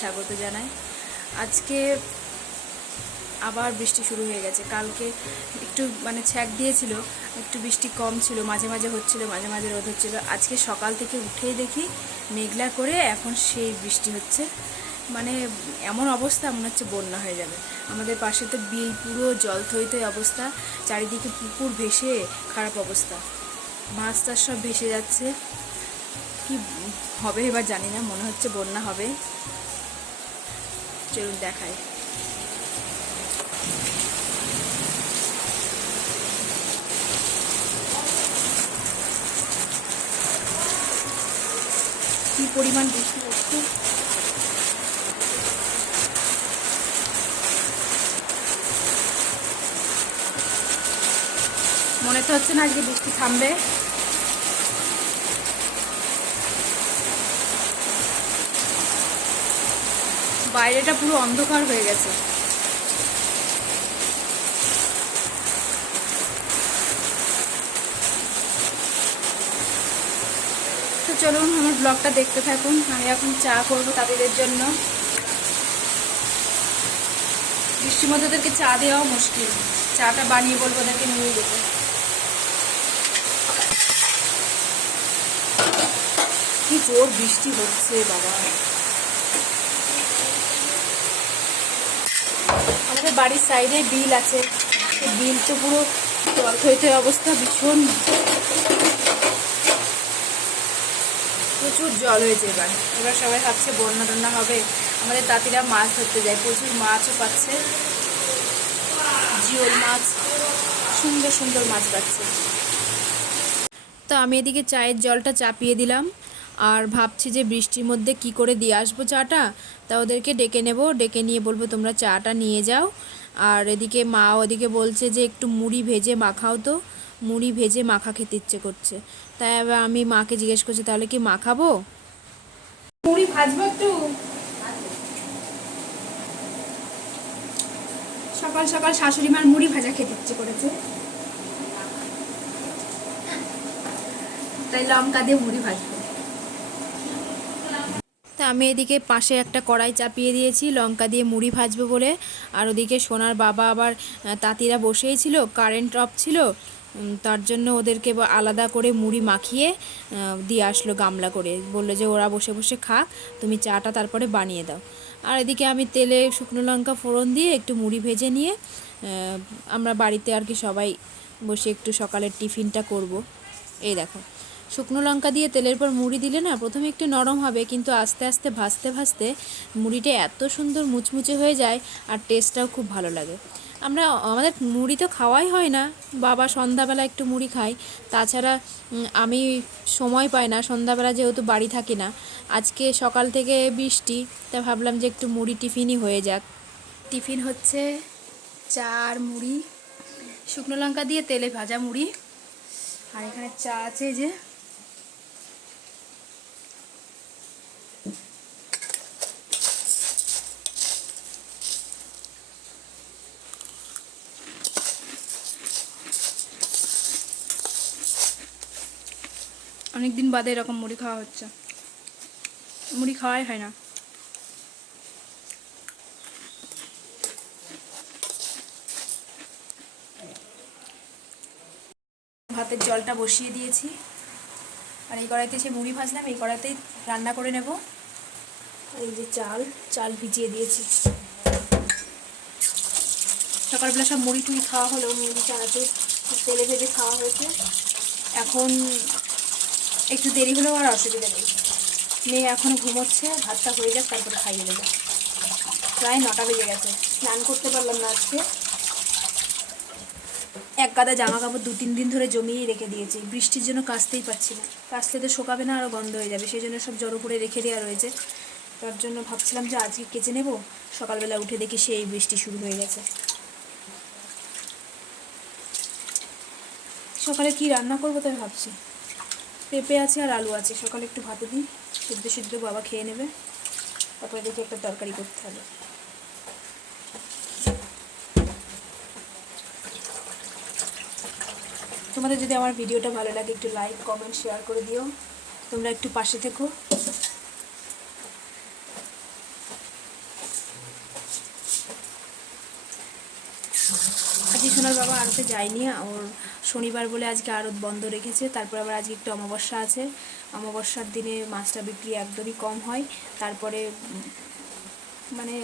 স্বাগত জানাই। আজকে আবার বৃষ্টি শুরু হয়ে গেছে। কালকে একটু মানে ছ্যাক দিয়েছিল, একটু বৃষ্টি কম ছিল, মাঝে মাঝে হচ্ছিল, মাঝে মাঝে রোদ হচ্ছিল। আজকে সকাল থেকে উঠেই দেখি মেঘলা করে এখন সেই বৃষ্টি হচ্ছে। মানে এমন অবস্থা, মনে হচ্ছে বন্যা হয়ে যাবে। আমাদের পাশে তো বিল, পুরো জল থই থই অবস্থা। চারিদিকে পুকুর ভেসে খারাপ অবস্থা। মাছ টাছ সব ভেসে যাচ্ছে। কি হবে এবার জানি না, মনে হচ্ছে বন্যা হবে। চলুন দেখায় কি পরিমাণ বৃষ্টি হচ্ছে? মনে তো হচ্ছে না আজকে বৃষ্টি থামবে। বাইরেটা পুরো অন্ধকার হয়ে গেছে। তো চলুন আমার ব্লগটা দেখতে থাকুন। আমি এখন চা করব তাদের জন্য। বৃষ্টির মধ্যে ওদেরকে চা দেওয়াও মুশকিল। চাটা বানিয়ে বলব ওদেরকে নিয়ে যেতে। কি জোর বৃষ্টি হচ্ছে, বাবা আমাদের বাড়ির সাইডে বিল আছে। বিল তো পুরো জল থইতে অবস্থা ভীষণ। প্রচুর জল হয়েছে এবার। এবার সবাই ভাবছে বন্যা টন্যা হবে। আমাদের তাঁতিরা মাছ ধরতে যায়। প্রচুর মাছও পাচ্ছে। জিওল মাছ, সুন্দর সুন্দর মাছ পাচ্ছে। তো আমি এদিকে চায়ের জলটা চাপিয়ে দিলাম। আর ভাবছি যে বৃষ্টির মধ্যে কি করে দিয়ে আসব চাটা, তা ওদেরকে ডেকে নেব, ডেকে নিয়ে বলব তোমরা চাটা নিয়ে যাও। আর এদিকে মা ওদিকে বলছে যে একটু মুড়ি ভেজে মাখাও তো, মুড়ি ভেজে মাখা খেতে ইচ্ছে করছে। তাই এবার আমি মাকে জিজ্ঞেস করছি, তাহলে কি মাখাবো? মুড়ি ভাজবো একটু? সকাল সকাল শাশুড়ি মার মুড়ি ভাজা খেতে ইচ্ছে করেছে। তাই লঙ্কা দিয়ে মুড়ি ভাজবো। আমি এদিকে পাশে একটা কড়াই চাপিয়ে দিয়েছি, লঙ্কা দিয়ে মুড়ি ভাজবো বলে। আর ওদিকে সোনার বাবা আবার তাঁতিরা বসেই ছিল, কারেন্ট অফ ছিল। তার জন্য ওদেরকে আলাদা করে মুড়ি মাখিয়ে দিয়ে আসলো গামলা করে। বলল যে, ওরা বসে বসে খাক, তুমি চাটা তারপরে বানিয়ে দাও। আর এদিকে আমি তেলে শুকনো লঙ্কা ফোড়ন দিয়ে একটু মুড়ি ভেজে নিয়ে আমরা বাড়িতে আর কি সবাই বসে একটু সকালের টিফিনটা করব। এই দেখো। শুকনো লঙ্কা দিয়ে তেলের পর মুড়ি দিলে না প্রথমে একটু নরম হবে, কিন্তু আস্তে আস্তে ভাজতে ভাজতে মুড়িটা এত সুন্দর মুচমুচে হয়ে যায় আর টেস্টটাও খুব ভালো লাগে। আমরা, আমাদের মুড়ি তো খাওয়াই হয় না। বাবা সন্ধ্যাবেলা একটু মুড়ি খাই তাছাড়া আমি সময় পাই না, সন্ধ্যাবেলা যেহেতু বাড়ি থাকি না। আজকে সকাল থেকে বৃষ্টি তা ভাবলাম যে একটু মুড়ি টিফিনই হয়ে যাক। টিফিন হচ্ছে চা আর মুড়ি, শুকনো লঙ্কা দিয়ে তেলে ভাজা মুড়ি। আর এখানে চা আছে এই যে অনেকদিন বাদে এরকম মুড়ি খাওয়া হচ্ছে। মুড়ি খাওয়াই হয় না। ভাতের জলটা বসিয়ে দিয়েছি। আর এই কড়াইতে সে মুড়ি ভাজলাম, এই কড়াইতেই রান্না করে নেব। এই যে চাল চাল ভিজিয়ে দিয়েছি। সকালবেলা সব মুড়ি টুড়ি খাওয়া হলো, মুড়ি, চানাচুর, তেলে ভেজে খাওয়া হয়েছে। এখন একটু দেরি হলেও আর অসুবিধা নেই। মেয়ে এখন ঘুমোচ্ছে, ভাতটা হয়ে যাক, তারপরে খাইয়ে দেবে। প্রায় নটা বেজে গেছে, স্নান করতে পারলাম না আজকে। এক গাদা জামা কাপড় দু তিন দিন ধরে জমিয়েই রেখে দিয়েছি। বৃষ্টির জন্য কাচতেই পারছি না। কাচতে তো শোকাবে না আরও গন্ধ হয়ে যাবে। সেই জন্য সব জড়ো করে রেখে দেওয়া রয়েছে। তার জন্য ভাবছিলাম যে আজকে কেচে নেব। সকালবেলা উঠে দেখি সেই বৃষ্টি শুরু হয়ে গেছে। সকালে কি রান্না করব তাই ভাবছি। পেঁপে আছে আর আলু আছে। সকালে একটু ভাতে দিই, সিদ্ধ সিদ্ধ বাবা খেয়ে নেবে। তারপরে দেখি একটা তরকারি করতে হবে। তোমাদের যদি আমার ভিডিওটা ভালো লাগে, একটু লাইক কমেন্ট শেয়ার করে দিও। তোমরা একটু পাশে থেকো আজকে সোনার বাবা আড়তে যায়নি, ওর শনিবার বলে আজকে আড়ত বন্ধ রেখেছে, তারপর আবার আজকে একটু অমাবস্যা আছে। অমাবস্যার দিনে মাছটা বিক্রি একদমই কম হয়, তারপরে মানে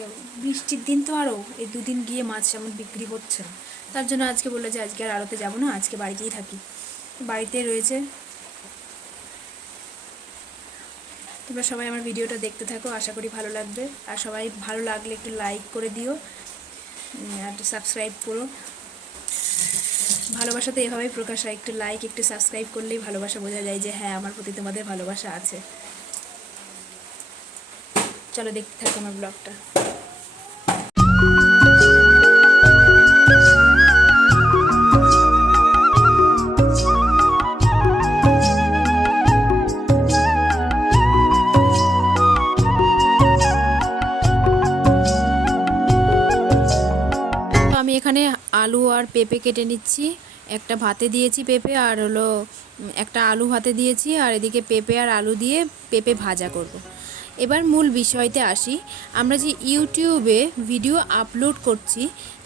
বৃষ্টির দিন তো আরও এই দুদিন গিয়ে মাছ যেমন বিক্রি হচ্ছে না। তার জন্য আজকে বলল যে আজকে আর আড়তে যাব না, আজকে বাড়িতেই থাকি। বাড়িতে রয়েছে। তোমরা সবাই আমার ভিডিওটা দেখতে থাকো, আশা করি ভালো লাগবে। আর সবাই ভালো লাগলে একটু লাইক করে দিও আর সাবস্ক্রাইব করো। ভালোবাসা তো এভাবেই প্রকাশ হয়। একটু লাইক একটু সাবস্ক্রাইব করলেই ভালোবাসা বোঝা যায় যে হ্যাঁ আমার প্রতি তোমাদের ভালোবাসা আছে। চলো দেখতে থাকো আমার ব্লগটা পেঁপে কেটে নিচ্ছি। একটা ভাতে দিয়েছি পেঁপে আর হলো একটা আলু ভাতে দিয়েছি আর এদিকে পেঁপে আর আলু দিয়ে পেঁপে ভাজা করব। এবার মূল বিষয়তে আসি। আমরা যে ইউটিউবে ভিডিও আপলোড করছি,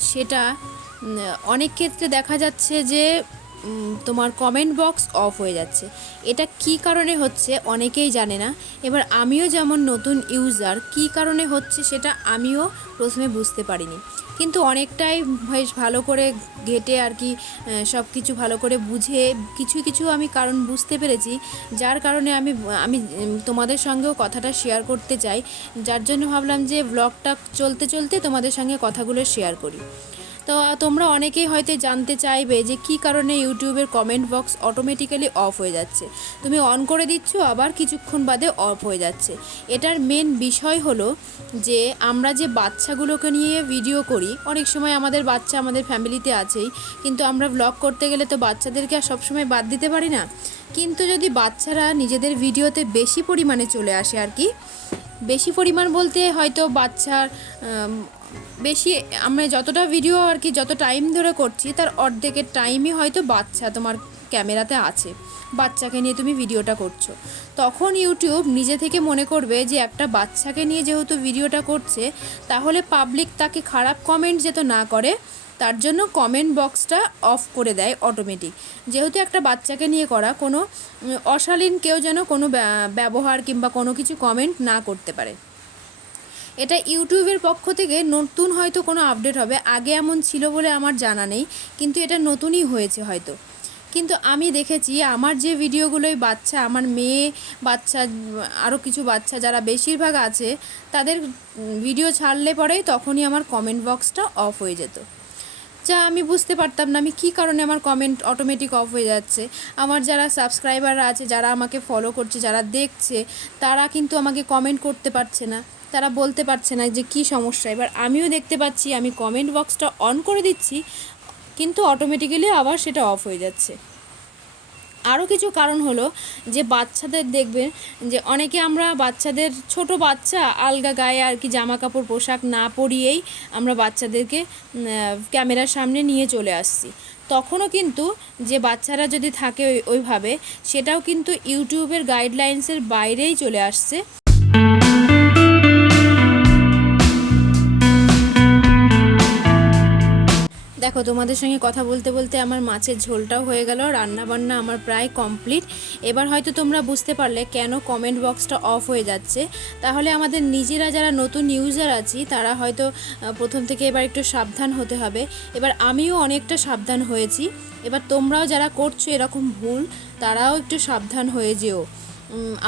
সেটা অনেক ক্ষেত্রে দেখা যাচ্ছে যে তোমার কমেন্ট বক্স অফ হয়ে যাচ্ছে। এটা কি কারণে হচ্ছে অনেকেই জানে না। এবার আমিও যেমন নতুন ইউজার কি কারণে হচ্ছে সেটা আমিও প্রথমে বুঝতে পারিনি। কিন্তু অনেকটাই বেশ ভালো করে ঘেটে আর কি সব কিছু ভালো করে বুঝে কিছু কিছু আমি কারণ বুঝতে পেরেছি। যার কারণে আমি আমি তোমাদের সঙ্গেও কথাটা শেয়ার করতে চাই। যার জন্য ভাবলাম যে ব্লগটা চলতে চলতে তোমাদের সঙ্গে কথাগুলো শেয়ার করি। তো তোমরা অনেকেই হয়তো জানতে চাইবে যে কি কারণে ইউটিউবের কমেন্ট বক্স অটোমেটিক্যালি অফ হয়ে যাচ্ছে। তুমি অন করে দিচ্ছ, আবার কিছুক্ষণ বাদে অফ হয়ে যাচ্ছে। এটার মেন বিষয় হলো যে আমরা যে বাচ্চাগুলোকে নিয়ে ভিডিও করি, অনেক সময় আমাদের বাচ্চা আমাদের ফ্যামিলিতে আছেই, কিন্তু আমরা ব্লগ করতে গেলে তো বাচ্চাদেরকে আর সবসময় বাদ দিতে পারি না। কিন্তু যদি বাচ্চারা নিজেদের ভিডিওতে বেশি পরিমাণে চলে আসে আর কি, বেশি পরিমাণ বলতে হয়তো বাচ্চার বেশি, আমরা যতটা ভিডিও আর কি যত টাইম ধরে করছি, তার অর্ধেকের টাইমই হয়তো বাচ্চা তোমার ক্যামেরাতে আছে। বাচ্চাকে নিয়ে তুমি ভিডিওটা করছ। তখন ইউটিউব নিজে থেকে মনে করবে যে একটা বাচ্চাকে নিয়ে যেহেতু ভিডিওটা করছে, তাহলে পাবলিক তাকে খারাপ কমেন্ট যেত না করে, তার জন্য কমেন্ট বক্সটা অফ করে দেয় অটোমেটিক যেহেতু একটা বাচ্চাকে নিয়ে করা, কোনো অশালীন কেউ যেন কোনো ব্যা- ব্যবহার কিংবা কোনো কিছু কমেন্ট না করতে পারে। এটা ইউটিউবের পক্ষ থেকে নতুন হয়তো কোনো আপডেট হবে। আগে এমন ছিল বলে আমার জানা নেই, কিন্তু এটা নতুনই হয়েছে হয়তো। কিন্তু আমি দেখেছি, আমার যে ভিডিওগুলোই বাচ্চা, আমার মেয়ে বাচ্চা আরও কিছু বাচ্চা যারা বেশিরভাগ আছে, তাদের ভিডিও ছাড়লে পরেই তখনই আমার কমেন্ট বক্সটা অফ হয়ে যেত। যা আমি বুঝতে পারতাম না, আমি কী কারণে আমার কমেন্ট অটোমেটিক অফ হয়ে যাচ্ছে? আমার যারা সাবস্ক্রাইবাররা আছে, যারা আমাকে ফলো করছে, যারা দেখছে, তারা কিন্তু আমাকে কমেন্ট করতে পারছে না। তারা বলতে পারছে না যে কী সমস্যা। এবার আমিও দেখতে পাচ্ছি, আমি কমেন্ট বক্সটা অন করে দিচ্ছি, কিন্তু অটোমেটিক্যালি আবার সেটা অফ হয়ে যাচ্ছে। আরও কিছু কারণ হলো যে বাচ্চাদের দেখবেন যে অনেকে আমরা বাচ্চাদের ছোট বাচ্চা, আলগা গায়ে আর কি জামা কাপড় পোশাক না পরিয়েই আমরা বাচ্চাদেরকে ক্যামেরার সামনে নিয়ে চলে আসছি। তখনও কিন্তু যে বাচ্চারা যদি থাকে ওই, ওইভাবে, সেটাও কিন্তু ইউটিউবের গাইডলাইন্সের বাইরেই চলে আসছে। দেখো, তোমাদের সঙ্গে কথা বলতে বলতে আমার মাছের ঝোলটাও হয়ে গেল রান্না বান্না আমার প্রায় কমপ্লিট। এবার হয়তো তোমরা বুঝতে পারলে কেন কমেন্ট বক্সটা অফ হয়ে যাচ্ছে। তাহলে আমাদের নিজেরা যারা নতুন ইউজার আছি, তারা হয়তো প্রথম থেকে এবার একটু সাবধান হতে হবে। এবার আমিও অনেকটা সাবধান হয়েছি। এবার তোমরাও যারা করছ এরকম ভুল, তারাও একটু সাবধান হয়ে যেও।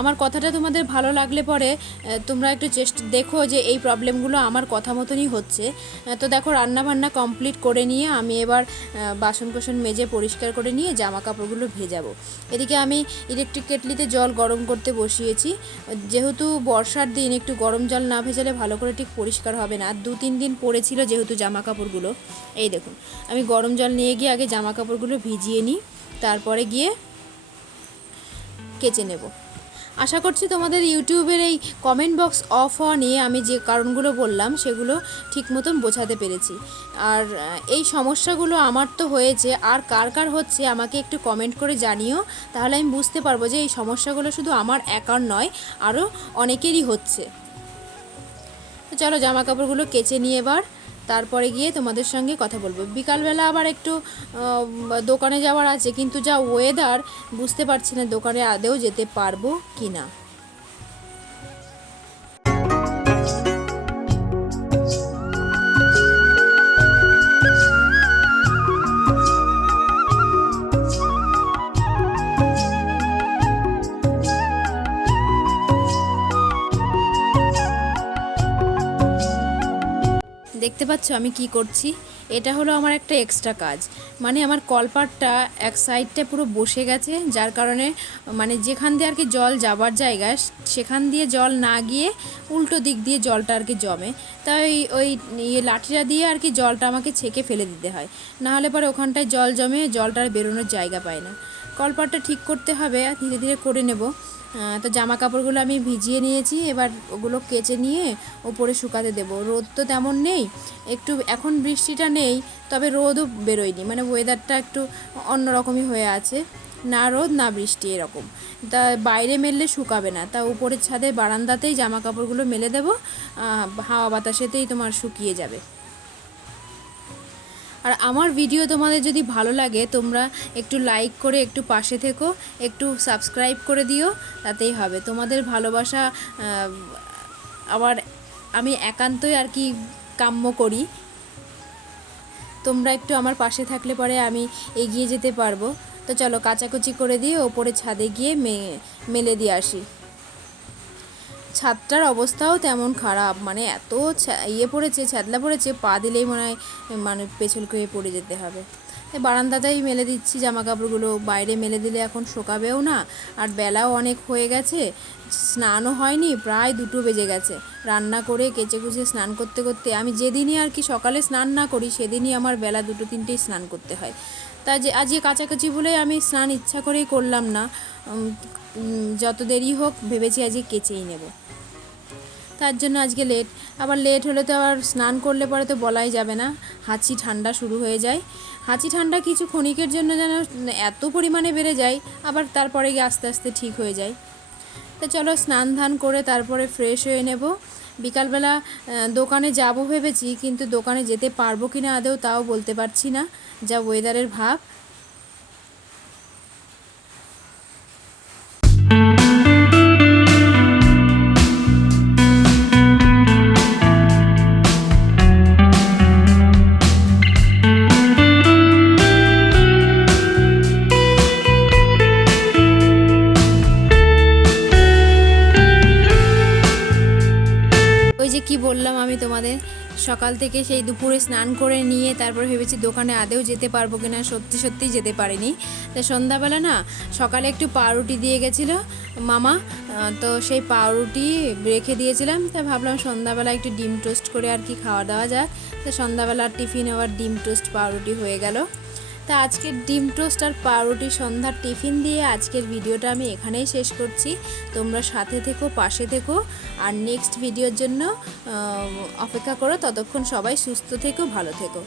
আমার কথাটা তোমাদের ভালো লাগলে পরে তোমরা একটু চেষ্টা, দেখো যে এই প্রবলেমগুলো আমার কথা মতনই হচ্ছে। তো দেখো রান্না বান্না কমপ্লিট করে নিয়ে আমি এবার বাসন কোসন মেজে পরিষ্কার করে নিয়ে জামা কাপড়গুলো ভেজাবো। এদিকে আমি ইলেকট্রিক কেটলিতে জল গরম করতে বসিয়েছি। যেহেতু বর্ষার দিন, একটু গরম জল না ভেজালে ভালো করে ঠিক পরিষ্কার হবে না। দু তিন দিন পড়েছিল যেহেতু জামা কাপড়গুলো এই দেখুন, আমি গরম জল নিয়ে গিয়ে আগে জামা কাপড়গুলো ভিজিয়ে নিই, তারপরে গিয়ে কেচে নেব। আশা করছি তোমাদের ইউটিউবের এই কমেন্ট বক্স অফ হওয়া নিয়ে আমি যে কারণগুলো বললাম, সেগুলো ঠিক মতন বোঝাতে পেরেছি। আর এই সমস্যাগুলো আমার তো হয়েছে, আর কার কার হচ্ছে আমাকে একটু কমেন্ট করে জানিও, তাহলে আমি বুঝতে পারব যে এই সমস্যাগুলো শুধু আমার একার নয় আরও অনেকেরই হচ্ছে। তো চলো জামা কাপড়গুলো কেচে নিয়ে এবার। তারপরে গিয়ে তোমাদের সঙ্গে কথা বলব। বিকালবেলা আবার একটু দোকানে যাওয়ার আছে, কিন্তু যা ওয়েদার বুঝতে পারছি না দোকানে আদেও যেতে পারব কি না দেখতে পাচ্ছ আমি কি করছি? এটা হলো আমার একটা এক্সট্রা কাজ। মানে আমার কলপাটটা এক সাইডটা পুরো বসে গেছে, যার কারণে মানে যেখান দিয়ে আর কি জল যাবার জায়গা, সেখান দিয়ে জল না গিয়ে উল্টো দিক দিয়ে জলটা আর কি জমে। তাই ওই ইয়ে লাঠিটা দিয়ে আর কি জলটা আমাকে ছেঁকে ফেলে দিতে হয়। না হলে পরে ওখানটায় জল জমে জলটা আর বেরোনোর জায়গা পায় না। কলপাটটা ঠিক করতে হবে, ধীরে ধীরে করে নেব। তো জামা কাপড়গুলো আমি ভিজিয়ে নিয়েছি, এবার ওগুলো কেচে নিয়ে ওপরে শুকাতে দেবো। রোদ তো তেমন নেই, একটু এখন বৃষ্টিটা নেই, তবে রোদও বেরোয়নি মানে ওয়েদারটা একটু অন্যরকমই হয়ে আছে। না রোদ, না বৃষ্টি এরকম। তা বাইরে মেললে শুকাবে না, তা উপরের ছাদে বারান্দাতেই জামা কাপড়গুলো মেলে দেবো হাওয়া বাতাসেতেই তোমার শুকিয়ে যাবে। আর আমার ভিডিও তোমাদের যদি ভালো লাগে, তোমরা একটু লাইক করে একটু পাশে থেকো, একটু সাবস্ক্রাইব করে দিও, তাতেই হবে। তোমাদের ভালোবাসা আবার আমি একান্তই আর কি কাম্য করি। তোমরা একটু আমার পাশে থাকলে পরে আমি এগিয়ে যেতে পারব। তো চলো কাচাকুচি করে দিয়ে ওপরে ছাদে গিয়ে মেলে দিয়ে আসি। ছাদটার অবস্থাও তেমন খারাপ। মানে এত ইয়ে পড়েছে, ছ্যাদলা পড়েছে, পা দিলেই মনে হয় মানে পেছল হয়ে পড়ে যেতে হবে। তাই বারান্দাতেই মেলে দিচ্ছি জামা কাপড়গুলো বাইরে মেলে দিলে এখন শোকাবেও না। আর বেলাও অনেক হয়ে গেছে, স্নানও হয়নি, প্রায় দুটো বেজে গেছে। রান্না করে কেচে কুচে স্নান করতে করতে, আমি যেদিনই আর কি সকালে স্নান না করি, সেদিনই আমার বেলা দুটো তিনটেই স্নান করতে হয়। তা যে আজকে কাছাকাছি বলে আমি স্নান ইচ্ছা করেই করলাম না। যত দেরি হোক ভেবেছি আজকে কেচেই নেব। তার জন্য আজকে লেট আবার লেট হলে তো আবার স্নান করলে পরে তো বলাই যাবে না। হাঁচি ঠান্ডা শুরু হয়ে যায়। হাঁচি ঠান্ডা কিছু ক্ষণিকের জন্য যেন এত পরিমাণে বেড়ে যায়, আবার তারপরে গিয়ে আস্তে আস্তে ঠিক হয়ে যায়। তো চলো স্নান ধান করে তারপরে ফ্রেশ হয়ে নেব। বিকালবেলা দোকানে যাব ভেবেছি, কিন্তু দোকানে যেতে পারব কি না আদৌ তাও বলতে পারছি না। যা ওয়েদারের ভাব। সকাল থেকে সেই দুপুরে স্নান করে নিয়ে তারপর ভেবেছি দোকানে আদেও যেতে পারব কিনা, সত্যি সত্যি যেতে পারিনি। তা সন্ধ্যাবেলা না সকালে একটু পাউরুটি দিয়ে গেছিল মামা তো সেই পাউরুটি রেখে দিয়েছিলাম। তা ভাবলাম সন্ধ্যাবেলা একটু ডিম টোস্ট করে আর কি খাওয়া দাওয়া যাক। তা সন্ধ্যাবেলা টিফিন আবার ডিম টোস্ট পাউরুটি হয়ে গেল। তা আজকের ডিম টোস্ট আর পাউরুটি সন্ধ্যার টিফিন দিয়ে আজকের ভিডিওটা আমি এখানেই শেষ করছি। তোমরা সাথে থেকো, পাশে থেকো। আর নেক্সট ভিডিওর জন্য অপেক্ষা করো। ততক্ষণ সবাই সুস্থ থেকো, ভালো থেকো।